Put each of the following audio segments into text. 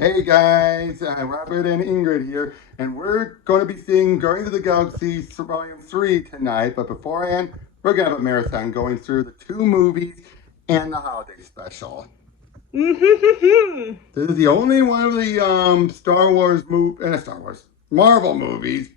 Hey guys, Robert and Ingrid here, and we're going to be seeing Guardians of the Galaxy Volume 3 tonight. But beforehand, we're going to have a marathon going through the two movies and the holiday special. This is the only one of the Marvel movies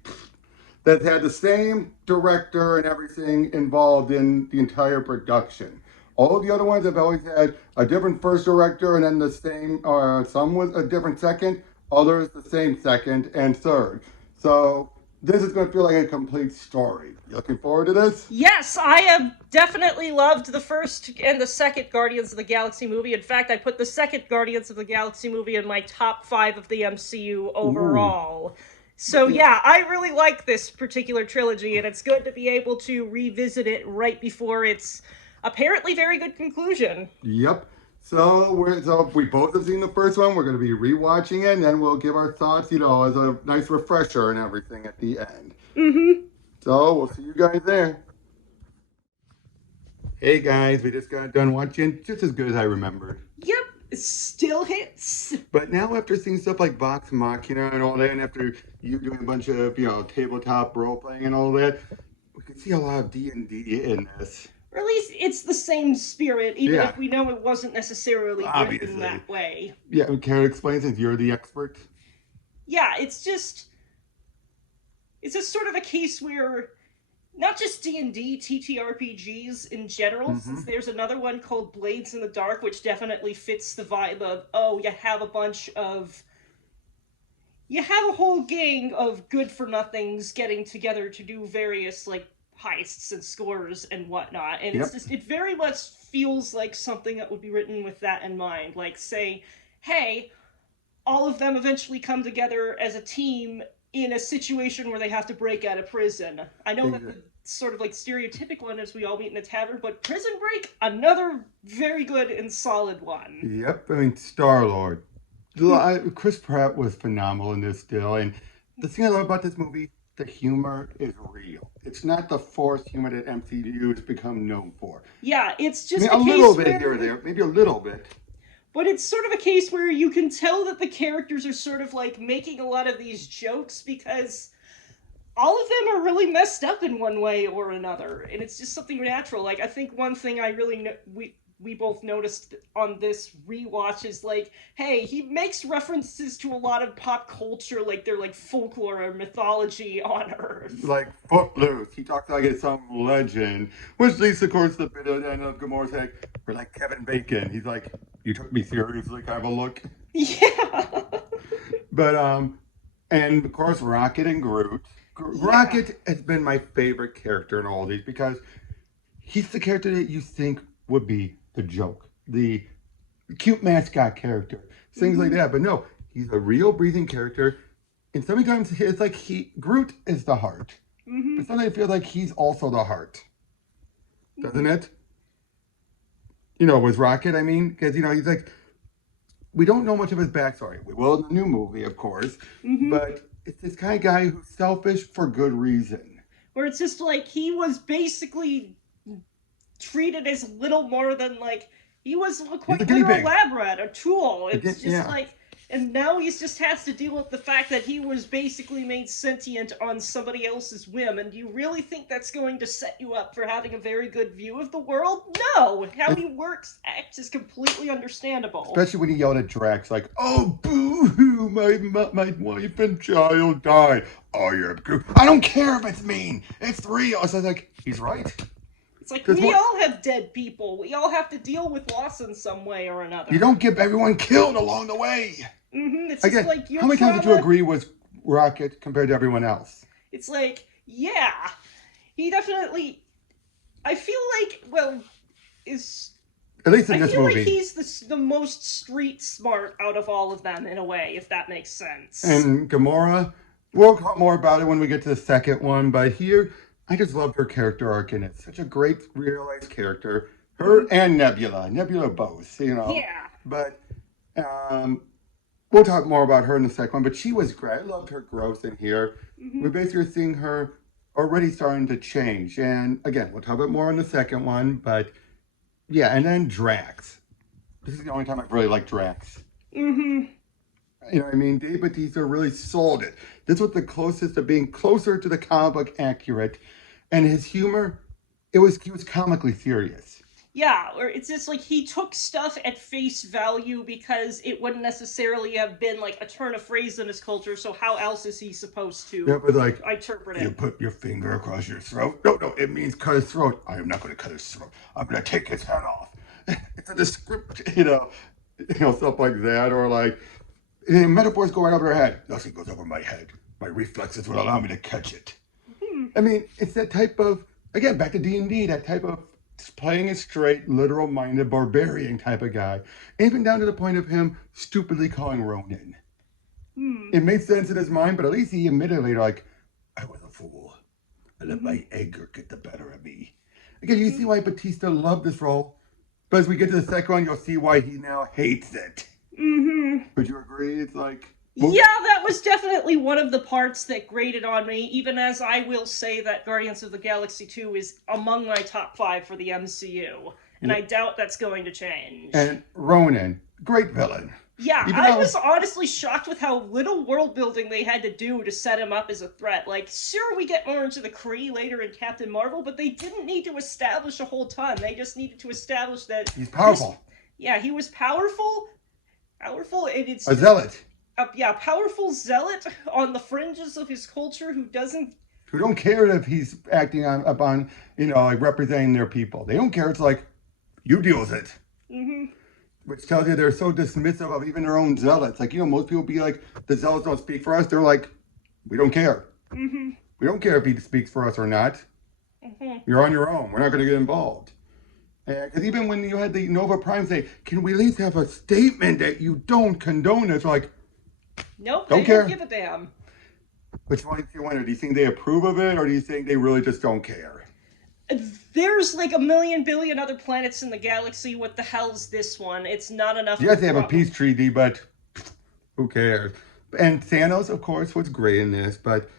that's had the same director and everything involved in the entire production. All the other ones have always had a different first director and then the same, or some with a different second, others the same second and third. So this is going to feel like a complete story. You looking forward to this? Yes, I have definitely loved the first and the second Guardians of the Galaxy movie. In fact, I put the second Guardians of the Galaxy movie in my top 5 of the MCU Ooh. overall. So yeah, I really like this particular trilogy, and it's good to be able to revisit it right before its apparently very good conclusion. Yep. So we both have seen the first one. We're going to be rewatching it, and then we'll give our thoughts, as a nice refresher and everything at the end. So we'll see you guys there. Hey guys, we just got done watching just as good as I remembered. Yep, it still hits. But now after seeing stuff like Vox Machina and all that, and after you doing a bunch of tabletop role playing and all that, we can see a lot of D&D in this. Or at least it's the same spirit, even Yeah. if we know it wasn't necessarily Obviously. written that way. Yeah, care to explain since you're the expert? Yeah, it's just sort of a case where not just D&D, TTRPGs in general, since there's another one called Blades in the Dark, which definitely fits the vibe of, you have a whole gang of good-for-nothings getting together to do various, heists and scores and whatnot, and Yep. it's just, it very much feels like something that would be written with that in mind, like, say, hey, all of them eventually come together as a team in a situation where they have to break out of prison. I know that the sort of stereotypical one is we all meet in a tavern, but Prison Break, another very good and solid one. Yep, I mean, Star-Lord. Chris Pratt was phenomenal in this still, and the thing I love about this movie, the humor is real. It's not the forced humor that MCU has become known for. Yeah, it's just I mean, a little bit here or there, maybe a little bit. But it's sort of a case where you can tell that the characters are sort of making a lot of these jokes because all of them are really messed up in one way or another, and it's just something natural. I think one thing I really we both noticed on this rewatch is hey, he makes references to a lot of pop culture, they're folklore or mythology on Earth. Like Footloose, he talks like it's some legend, which leads, of course, the bit at the end of Gamora's head, we're like Kevin Bacon. He's like, you took me seriously, kind of a look. Yeah. But and of course, Rocket and Groot. Rocket has been my favorite character in all of these because he's the character that you think would be the joke, the cute mascot character, things like that. But no, he's a real breathing character. And sometimes it's like Groot is the heart. But sometimes I feel like he's also the heart. Doesn't it? With Rocket, I mean, because, he's like, we don't know much of his backstory. We will in the new movie, of course. But it's this kind of guy who's selfish for good reason. Where it's just he was basically treated as little more than he was a quite literal lab rat, a tool. It's just and now he just has to deal with the fact that he was basically made sentient on somebody else's whim. And do you really think that's going to set you up for having a very good view of the world? No! How he acts is completely understandable. Especially when he yelled at Drax, like, oh, boo-hoo, my wife and child died. I am Groot. I don't care if it's mean. It's real. So I was like, he's right. It's we all have dead people. We all have to deal with loss in some way or another. You don't get everyone killed along the way. It's just how many times did you agree with Rocket compared to everyone else? It's yeah, he definitely. I feel is. At least in this movie. I feel like he's the most street smart out of all of them in a way, if that makes sense. And Gamora, we'll talk more about it when we get to the second one, but here, I just loved her character arc, and it's such a great realized character. Her and Nebula both, Yeah. But we'll talk more about her in the second one, but she was great. I loved her growth in here. We're basically seeing her already starting to change. And again, we'll talk about more in the second one, but yeah, and then Drax. This is the only time I've really liked Drax. You know what I mean? Dave Bautista really sold it. This was the closest to being closer to the comic book accurate. And his humor, he was comically serious. Yeah, or it's just like he took stuff at face value because it wouldn't necessarily have been like a turn of phrase in his culture, so how else is he supposed Yeah, to but like, interpret you it? put your finger across your throat. No, no, it means cut his throat. I am not going to cut his throat. I'm going to take his head off. It's a description, stuff like that. Or like, metaphors go right over their head. Nothing goes over my head. My reflexes will allow me to catch it. I mean, it's that type of, again, back to D&D, that type of playing a straight, literal-minded barbarian type of guy. Even down to the point of him stupidly calling Ronan. It made sense in his mind, but at least he admitted later, like, I was a fool. I let my anger get the better of me. Again, you see why Batista loved this role. But as we get to the second one, you'll see why he now hates it. Would you agree? It's like... Yeah, that was definitely one of the parts that grated on me, even as I will say that Guardians of the Galaxy 2 is among my top 5 for the MCU. And I doubt that's going to change. And Ronan, great villain. Yeah, I was honestly shocked with how little world building they had to do to set him up as a threat. Like, sure, we get more into the Kree later in Captain Marvel, but they didn't need to establish a whole ton. They just needed to establish that... He's powerful. He was powerful, and it's... A zealot. Powerful zealot on the fringes of his culture who don't care if he's acting upon, like representing their people. They don't care. It's like, you deal with it. Which tells you they're so dismissive of even their own zealots. Like, most people be like, the zealots don't speak for us. They're like, we don't care. We don't care if he speaks for us or not. You're on your own. We're not going to get involved. Because even when you had the Nova Prime say, can we at least have a statement that you don't condone it? It's like, nope, don't care. Don't give a damn. Which one do you wonder? Do you think they approve of it, or do you think they really just don't care? There's like a million billion other planets in the galaxy. What the hell's this one? It's not enough. Yes, they have a peace treaty, but who cares? And Thanos, of course, was great in this. But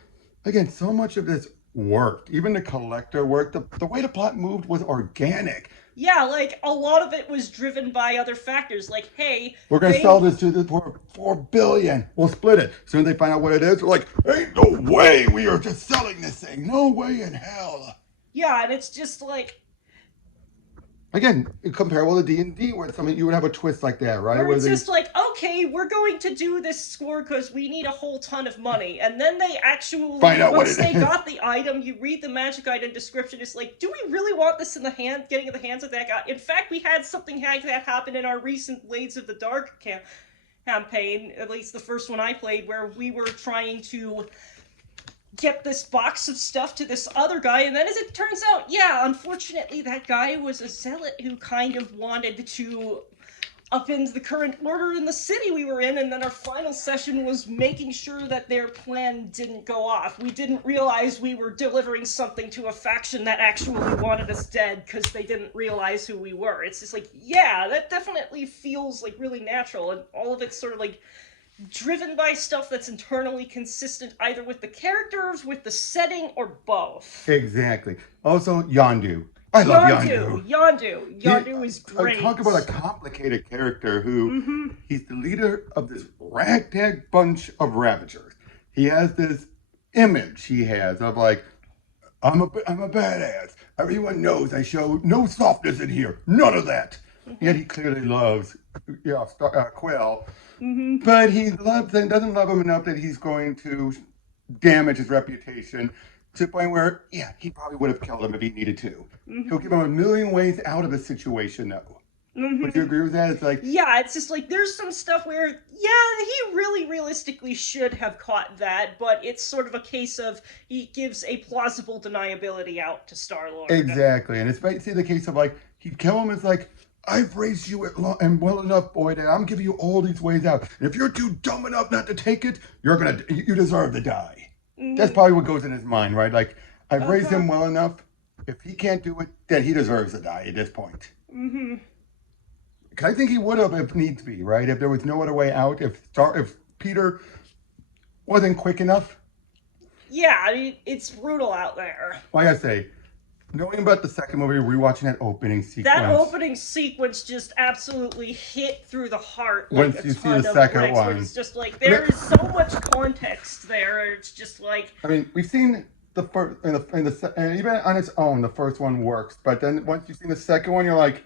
again, so much of this worked. Even the Collector worked. The way the plot moved was organic. Yeah, like, a lot of it was driven by other factors, like, hey... We're going to sell this to this for $4 billion. We'll split it. As soon as they find out what it is, they're like, ain't no way we are just selling this thing. No way in hell. Yeah, and it's just like... Again, comparable to D&D, where you would have a twist like that, right? Where it's just like, okay, we're going to do this score because we need a whole ton of money. And then they actually, find out once they got the item, you read the magic item description, it's like, do we really want this getting in the hands of that guy? In fact, we had something like that happen in our recent Blades of the Dark campaign, at least the first one I played, where we were trying to get this box of stuff to this other guy, and then as it turns out, yeah, unfortunately that guy was a zealot who kind of wanted to upend the current order in the city we were in, and then our final session was making sure that their plan didn't go off. We didn't realize we were delivering something to a faction that actually wanted us dead because they didn't realize who we were. It's just like, yeah, that definitely feels like really natural, and all of it's sort of like driven by stuff that's internally consistent either with the characters, with the setting, or both. Exactly. Also, Yondu. I love Yondu. Yondu is great. Talk about a complicated character who, he's the leader of this ragtag bunch of Ravagers. He has this image of like, I'm a badass. Everyone knows I show no softness in here. None of that. Yet he clearly loves Quill. But he loves and doesn't love him enough that he's going to damage his reputation to the point where, yeah, he probably would have killed him if he needed to. He'll give him a million ways out of a situation, though. Would you agree with that? It's like... Yeah, it's just like, there's some stuff where, yeah, he really realistically should have caught that, but it's sort of a case of he gives a plausible deniability out to Star-Lord. Exactly, and it's basically the case of, like, he'd kill him, it's like, I've raised you and well enough, boy, that I'm giving you all these ways out. And if you're too dumb enough not to take it, you deserve to die. That's probably what goes in his mind, right? Like, I've raised him well enough. If he can't do it, then he deserves to die at this point. Because I think he would have if needs be, right? If there was no other way out, if Peter wasn't quick enough. Yeah, I mean, it's brutal out there. Like I say, Knowing about the second movie, rewatching that opening sequence. That opening sequence just absolutely hit through the heart like Once a you see ton the of second bricks. one. Where it's just like there is so much context there. It's just like, I mean, we've seen the first, and even on its own, the first one works. But then once you've seen the second one, you're like,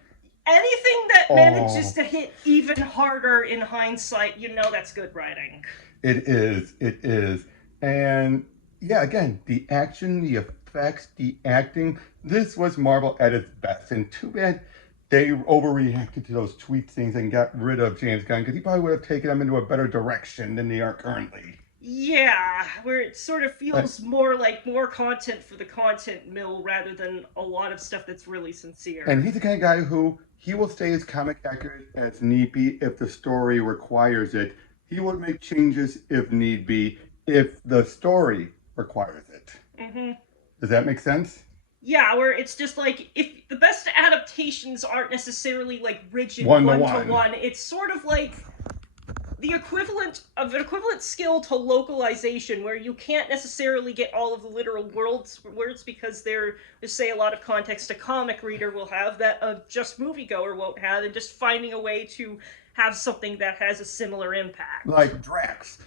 anything that manages to hit even harder in hindsight, you know that's good writing. It is. And yeah, again, the action, the effects, the acting, this was Marvel at its best. And too bad they overreacted to those tweet things and got rid of James Gunn, because he probably would have taken them into a better direction than they are currently. Yeah, where it sort of feels more like more content for the content mill rather than a lot of stuff that's really sincere. And he's the kind of guy who, he will stay as comic accurate as need be if the story requires it. He will make changes if need be, if the story requires it. Mm-hmm. Does that make sense? Yeah, where it's just like, if the best adaptations aren't necessarily like rigid one-to-one, it's sort of like the equivalent of an equivalent skill to localization, where you can't necessarily get all of the literal words because there's, say, a lot of context a comic reader will have that a just moviegoer won't have, and just finding a way to have something that has a similar impact. Like Drax.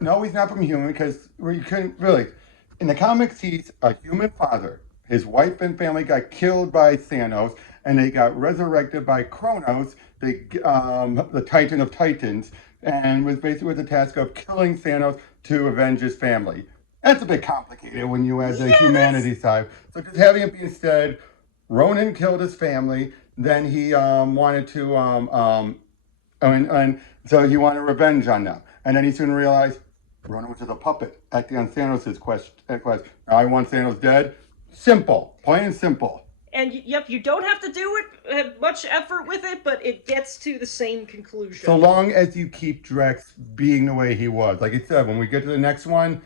No, he's not from human, because you couldn't really. In the comics, he's a human father. His wife and family got killed by Thanos, and they got resurrected by Kronos, the Titan of Titans, and was basically with the task of killing Thanos to avenge his family. That's a bit complicated when you add the humanity side. So just having it be instead, Ronan killed his family, then he wanted to, and so he wanted revenge on them. And then he soon realized Ronan was just a puppet acting on Thanos' quest. I want Thanos dead. Simple. Plain and simple. And yep, you don't have to do it, much effort with it, but it gets to the same conclusion. So long as you keep Drax being the way he was. Like I said, when we get to the next one,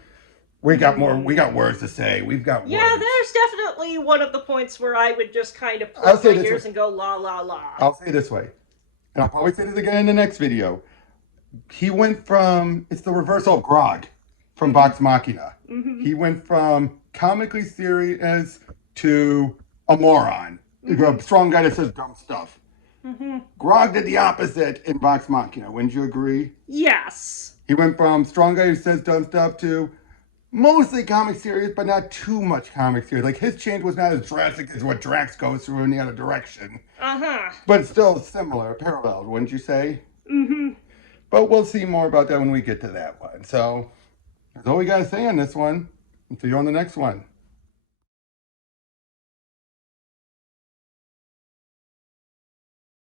we got words to say. We've got words. Yeah, there's definitely one of the points where I would just kind of plug my ears and go la la la. I'll say it this way, and I'll probably say this again in the next video. He went from, it's the reversal of Grog from Vox Machina. Mm-hmm. He went from comically serious to a moron. Mm-hmm. A strong guy that says dumb stuff. Mm-hmm. Grog did the opposite in Vox Machina. Wouldn't you agree? Yes. He went from strong guy who says dumb stuff to mostly comic serious, but not too much comic serious. Like, his change was not as drastic as what Drax goes through in the other direction. Uh-huh. But still similar, paralleled, wouldn't you say? Mm-hmm. But we'll see more about that when we get to that one. So, that's all we got to say on this one. See you on the next one.